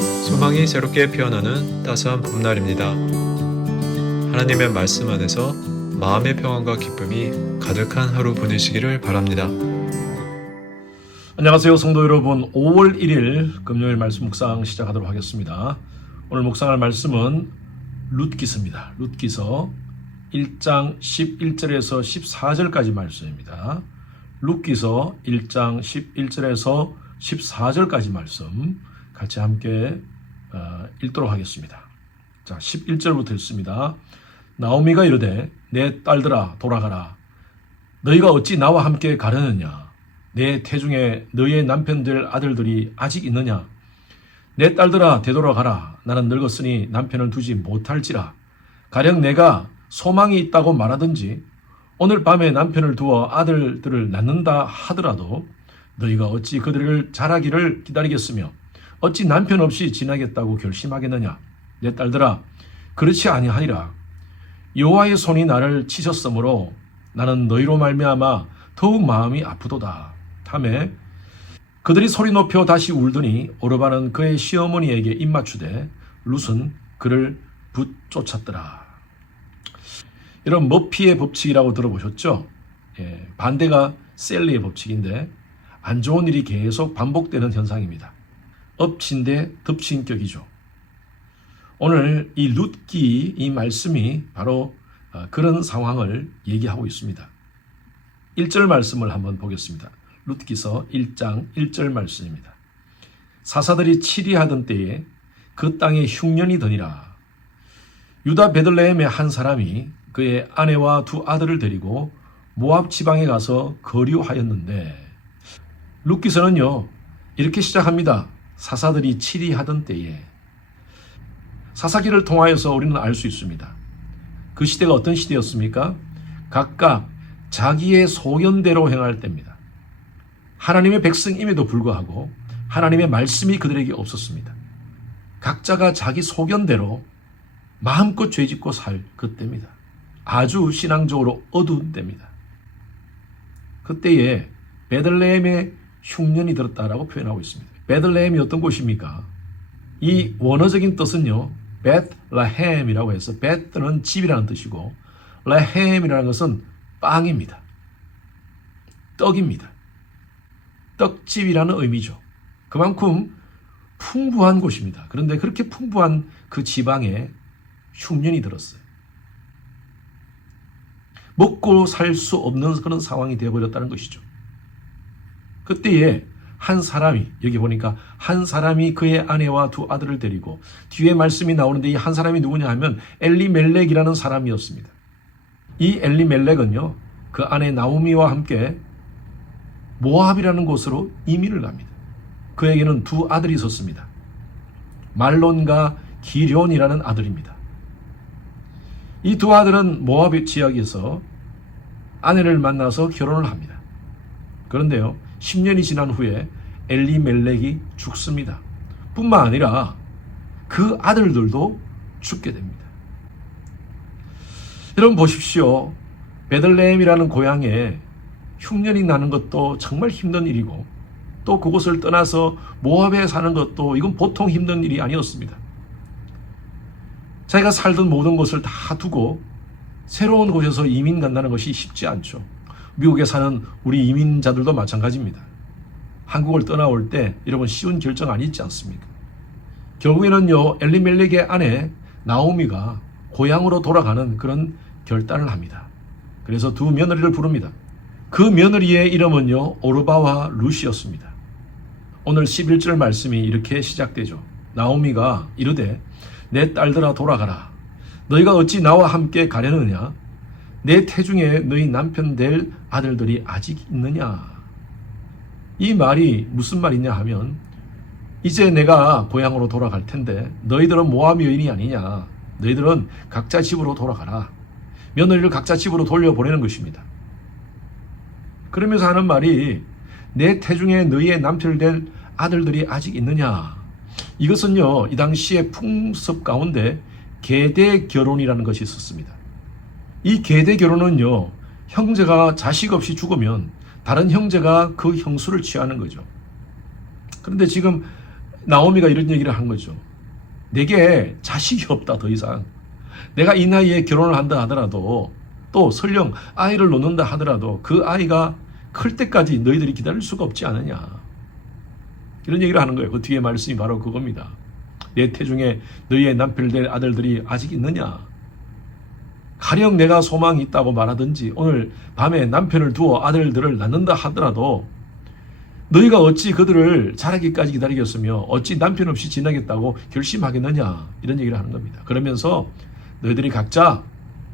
소망이 새롭게 피어나는 따스한 봄날입니다. 하나님의 말씀 안에서 마음의 평안과 기쁨이 가득한 하루 보내시기를 바랍니다. 안녕하세요, 성도 여러분. 5월 1일 금요일 말씀 묵상 시작하도록 하겠습니다. 오늘 묵상할 말씀은 룻기서입니다. 룻기서 1장 11절에서 14절까지 말씀입니다. 룻기서 1장 11절에서 14절까지 말씀 같이 함께 읽도록 하겠습니다. 자, 11절부터 읽습니다. 나오미가 이르되 내 딸들아 돌아가라. 너희가 어찌 나와 함께 가려느냐. 내 태중에 너희의 남편 될 아들들이 아직 있느냐. 내 딸들아 되돌아가라. 나는 늙었으니 남편을 두지 못할지라. 가령 내가 소망이 있다고 말하든지 오늘 밤에 남편을 두어 아들들을 낳는다 하더라도 너희가 어찌 그들을 자라기를 기다리겠으며 어찌 남편 없이 지나겠다고 결심하겠느냐. 내 딸들아 그렇지 아니하니라. 여호와의 손이 나를 치셨으므로 나는 너희로 말미암아 더욱 마음이 아프도다 하매 그들이 소리 높여 다시 울더니 오르바는 그의 시어머니에게 입맞추되 룻은 그를 붙쫓았더라. 이런 머피의 법칙이라고 들어보셨죠? 반대가 셀리의 법칙인데 안 좋은 일이 계속 반복되는 현상입니다. 엎친 데 덮친 격이죠. 오늘 이 룻기 이 말씀이 바로 그런 상황을 얘기하고 있습니다. 1절 말씀을 한번 보겠습니다. 룻기서 1장 1절 말씀입니다. 사사들이 치리하던 때에 그 땅에 흉년이 더니라. 유다 베들레헴의 한 사람이 그의 아내와 두 아들을 데리고 모압 지방에 가서 거류하였는데 룻기서는요 이렇게 시작합니다. 사사들이 치리하던 때에. 사사기를 통하여서 우리는 알 수 있습니다. 그 시대가 어떤 시대였습니까? 각각 자기의 소견대로 행할 때입니다. 하나님의 백성임에도 불구하고 하나님의 말씀이 그들에게 없었습니다. 각자가 자기 소견대로 마음껏 죄짓고 살 그때입니다. 아주 신앙적으로 어두운 때입니다. 그때에 베들레헴에 흉년이 들었다라고 표현하고 있습니다. 베들레헴이 어떤 곳입니까? 이 원어적인 뜻은요, 베틀레헴이라고 해서 베트는 집이라는 뜻이고 레헴이라는 것은 빵입니다. 떡입니다. 떡집이라는 의미죠. 그만큼 풍부한 곳입니다. 그런데 그렇게 풍부한 그 지방에 흉년이 들었어요. 먹고 살 수 없는 그런 상황이 되어버렸다는 것이죠. 그때에 한 사람이, 여기 보니까 한 사람이 그의 아내와 두 아들을 데리고, 뒤에 말씀이 나오는데 이 한 사람이 누구냐 하면 엘리멜렉이라는 사람이었습니다. 이 엘리멜렉은요 그 아내 나오미와 함께 모압이라는 곳으로 이민을 갑니다. 그에게는 두 아들이 있었습니다. 말론과 기럨이라는 아들입니다. 이 두 아들은 모압 지역에서 아내를 만나서 결혼을 합니다. 그런데요 10년이 지난 후에 엘리멜렉이 죽습니다. 뿐만 아니라 그 아들들도 죽게 됩니다. 여러분 보십시오. 베들레헴이라는 고향에 흉년이 나는 것도 정말 힘든 일이고 또 그곳을 떠나서 모압에 사는 것도 이건 보통 힘든 일이 아니었습니다. 자기가 살던 모든 것을 다 두고 새로운 곳에서 이민 간다는 것이 쉽지 않죠. 미국에 사는 우리 이민자들도 마찬가지입니다. 한국을 떠나올 때 여러분 쉬운 결정 아니지 않습니까? 결국에는요 엘리멜렉의 아내 나오미가 고향으로 돌아가는 그런 결단을 합니다. 그래서 두 며느리를 부릅니다. 그 며느리의 이름은요 오르바와 룻이었습니다. 오늘 11절 말씀이 이렇게 시작되죠. 나오미가 이르되 내 딸들아 돌아가라. 너희가 어찌 나와 함께 가려느냐. 내 태중에 너희 남편 될 아들들이 아직 있느냐. 이 말이 무슨 말이냐 하면 이제 내가 고향으로 돌아갈 텐데 너희들은 모압 여인이 아니냐. 너희들은 각자 집으로 돌아가라. 며느리를 각자 집으로 돌려보내는 것입니다. 그러면서 하는 말이 내 태중에 너희의 남편 될 아들들이 아직 있느냐. 이것은요 이 당시의 풍습 가운데 계대 결혼이라는 것이 있었습니다. 이 계대 결혼은요 형제가 자식 없이 죽으면 다른 형제가 그 형수를 취하는 거죠. 그런데 지금 나오미가 이런 얘기를 한 거죠. 내게 자식이 없다, 더 이상. 내가 이 나이에 결혼을 한다 하더라도, 또 설령 아이를 놓는다 하더라도 그 아이가 클 때까지 너희들이 기다릴 수가 없지 않느냐. 이런 얘기를 하는 거예요. 그 뒤에 말씀이 바로 그겁니다. 내 태중에 너희의 남편을 될 아들들이 아직 있느냐. 가령 내가 소망이 있다고 말하든지 오늘 밤에 남편을 두어 아들들을 낳는다 하더라도 너희가 어찌 그들을 자라기까지 기다리겠으며 어찌 남편 없이 지나겠다고 결심하겠느냐. 이런 얘기를 하는 겁니다. 그러면서 너희들이 각자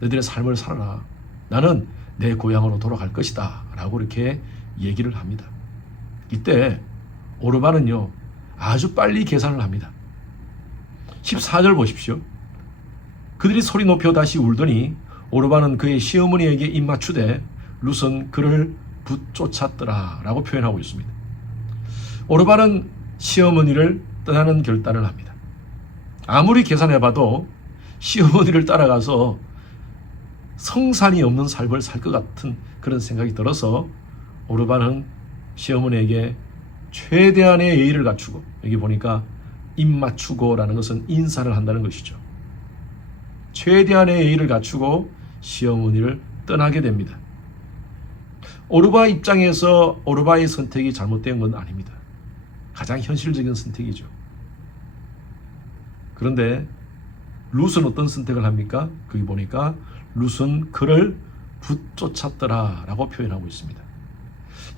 너희들의 삶을 살아라. 나는 내 고향으로 돌아갈 것이다. 라고 이렇게 얘기를 합니다. 이때 오르반은요, 아주 빨리 계산을 합니다. 14절 보십시오. 그들이 소리 높여 다시 울더니 오르반은 그의 시어머니에게 입맞추되 룻은 그를 붙쫓았더라 라고 표현하고 있습니다. 오르반은 시어머니를 떠나는 결단을 합니다. 아무리 계산해봐도 시어머니를 따라가서 성산이 없는 삶을 살 것 같은 그런 생각이 들어서 오르반은 시어머니에게 최대한의 예의를 갖추고, 여기 보니까 입맞추고라는 것은 인사를 한다는 것이죠. 최대한의 예의를 갖추고 시어머니를 떠나게 됩니다. 오르바 입장에서 오르바의 선택이 잘못된 건 아닙니다. 가장 현실적인 선택이죠. 그런데 룻은 어떤 선택을 합니까? 거기 보니까 룻은 그를 붙쫓았더라 라고 표현하고 있습니다.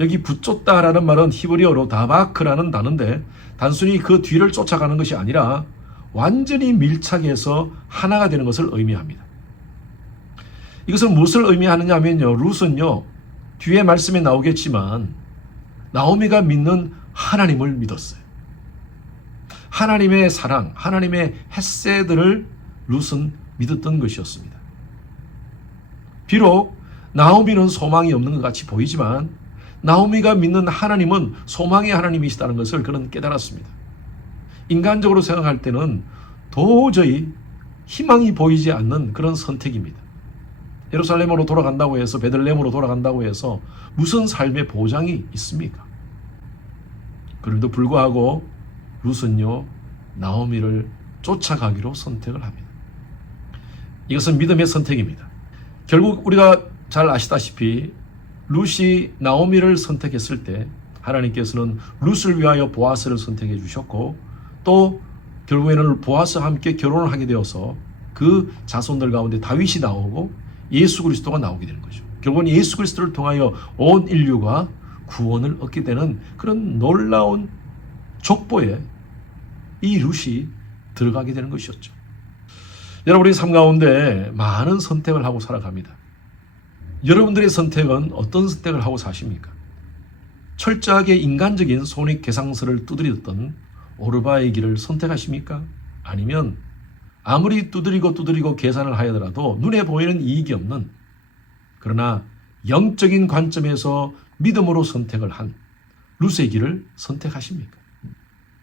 여기 붙쫓다라는 말은 히브리어로 다바크라는 단어인데 단순히 그 뒤를 쫓아가는 것이 아니라 완전히 밀착해서 하나가 되는 것을 의미합니다. 이것은 무엇을 의미하느냐 하면요, 룻은요, 뒤에 말씀에 나오겠지만 나오미가 믿는 하나님을 믿었어요. 하나님의 사랑, 하나님의 헷세들을 룻은 믿었던 것이었습니다. 비록 나오미는 소망이 없는 것 같이 보이지만 나오미가 믿는 하나님은 소망의 하나님이시다는 것을 그는 깨달았습니다. 인간적으로 생각할 때는 도저히 희망이 보이지 않는 그런 선택입니다. 예루살렘으로 돌아간다고 해서, 베들레헴으로 돌아간다고 해서 무슨 삶의 보장이 있습니까? 그럼에도 불구하고 룻은요, 나오미를 쫓아가기로 선택을 합니다. 이것은 믿음의 선택입니다. 결국 우리가 잘 아시다시피 룻이 나오미를 선택했을 때 하나님께서는 룻을 위하여 보아스를 선택해 주셨고, 또 결국에는 보아스와 함께 결혼을 하게 되어서 그 자손들 가운데 다윗이 나오고 예수 그리스도가 나오게 되는 거죠. 결국은 예수 그리스도를 통하여 온 인류가 구원을 얻게 되는 그런 놀라운 족보에 이 룻이 들어가게 되는 것이었죠. 여러분의 삶 가운데 많은 선택을 하고 살아갑니다. 여러분들의 선택은 어떤 선택을 하고 사십니까? 철저하게 인간적인 손익계산서를 두드리던 오르바의 길을 선택하십니까? 아니면 아무리 두드리고 계산을 하더라도 눈에 보이는 이익이 없는, 그러나 영적인 관점에서 믿음으로 선택을 한 룻의 길을 선택하십니까?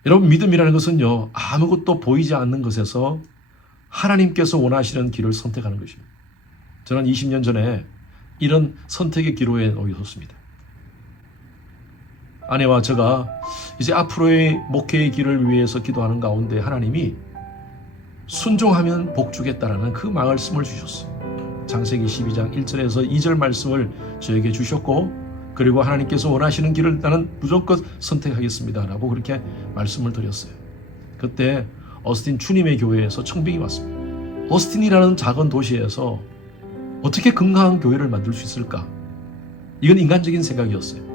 여러분, 믿음이라는 것은요, 아무것도 보이지 않는 것에서 하나님께서 원하시는 길을 선택하는 것입니다. 저는 20년 전에 이런 선택의 기로에 놓여 섰습니다. 아내와 제가 이제 앞으로의 목회의 길을 위해서 기도하는 가운데 하나님이 순종하면 복 주겠다라는 그 말씀을 주셨어요. 창세기 12장 1절에서 2절 말씀을 저에게 주셨고, 그리고 하나님께서 원하시는 길을 나는 무조건 선택하겠습니다 라고 그렇게 말씀을 드렸어요. 그때 어스틴 주님의 교회에서 청빙이 왔습니다. 어스틴이라는 작은 도시에서 어떻게 건강한 교회를 만들 수 있을까? 이건 인간적인 생각이었어요.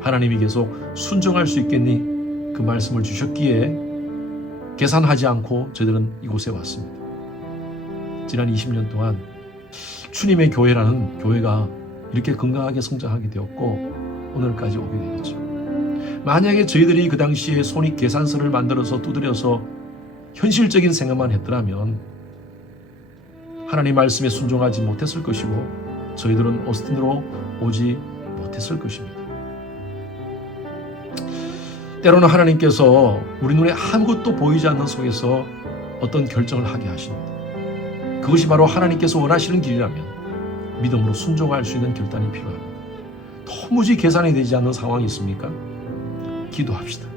하나님이 계속 순종할 수 있겠니? 그 말씀을 주셨기에 계산하지 않고 저희들은 이곳에 왔습니다. 지난 20년 동안 주님의 교회라는 교회가 이렇게 건강하게 성장하게 되었고 오늘까지 오게 되었죠. 만약에 저희들이 그 당시에 손익계산서를 만들어서 두드려서 현실적인 생각만 했더라면 하나님 말씀에 순종하지 못했을 것이고 저희들은 오스틴으로 오지 못했을 것입니다. 때로는 하나님께서 우리 눈에 아무것도 보이지 않는 속에서 어떤 결정을 하게 하십니다. 그것이 바로 하나님께서 원하시는 길이라면 믿음으로 순종할 수 있는 결단이 필요합니다. 도무지 계산이 되지 않는 상황이 있습니까? 기도합시다.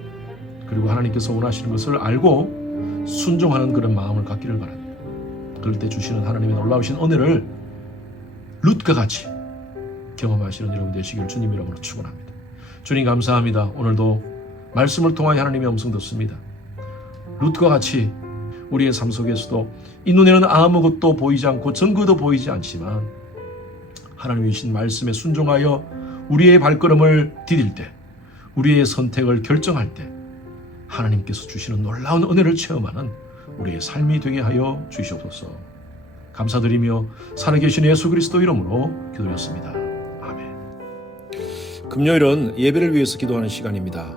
그리고 하나님께서 원하시는 것을 알고 순종하는 그런 마음을 갖기를 바랍니다. 그럴 때 주시는 하나님의 놀라우신 은혜를 룻과 같이 경험하시는 여러분 되시길 주님 이름으로 축원합니다. 주님 감사합니다. 오늘도 말씀을 통하여 하나님의 음성 듣습니다. 룻과 같이 우리의 삶 속에서도 이 눈에는 아무것도 보이지 않고 증거도 보이지 않지만 하나님이 주신 말씀에 순종하여 우리의 발걸음을 디딜 때, 우리의 선택을 결정할 때 하나님께서 주시는 놀라운 은혜를 체험하는 우리의 삶이 되게 하여 주시옵소서. 감사드리며 살아계신 예수 그리스도 이름으로 기도했습니다. 아멘. 금요일은 예배를 위해서 기도하는 시간입니다.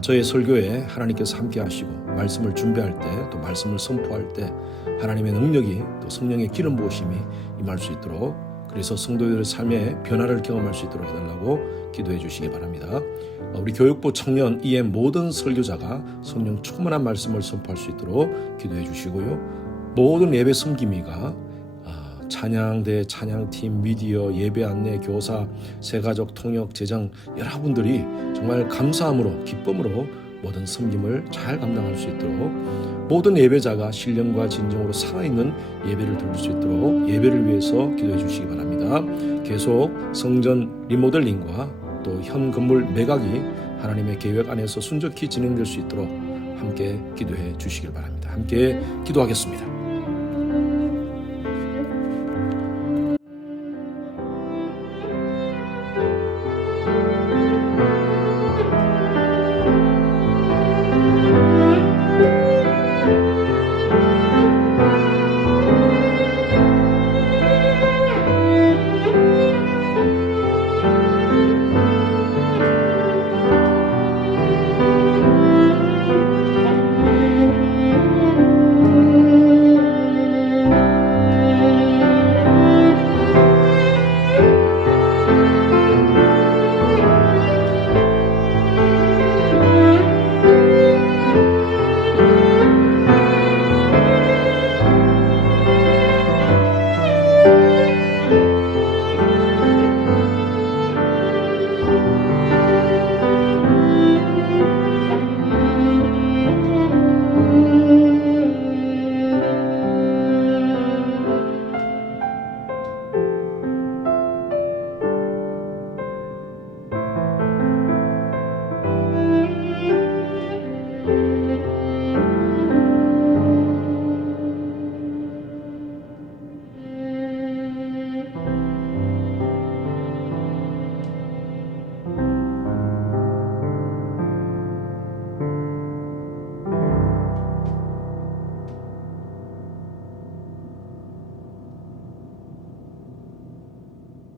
저의 설교에 하나님께서 함께 하시고 말씀을 준비할 때 또 말씀을 선포할 때 하나님의 능력이 또 성령의 기름 부으심이 임할 수 있도록, 그래서 성도들의 삶의 변화를 경험할 수 있도록 해달라고 기도해 주시기 바랍니다. 우리 교육부 청년 이의 모든 설교자가 성령 충만한 말씀을 선포할 수 있도록 기도해 주시고요. 모든 예배 섬김이가 찬양대, 찬양팀, 미디어, 예배 안내, 교사, 새가족, 통역, 재정 여러분들이 정말 감사함으로 기쁨으로 모든 섬김을 잘 감당할 수 있도록, 모든 예배자가 신령과 진정으로 살아있는 예배를 드릴 수 있도록 예배를 위해서 기도해 주시기 바랍니다. 계속 성전 리모델링과 또 현 건물 매각이 하나님의 계획 안에서 순적히 진행될 수 있도록 함께 기도해 주시길 바랍니다. 함께 기도하겠습니다.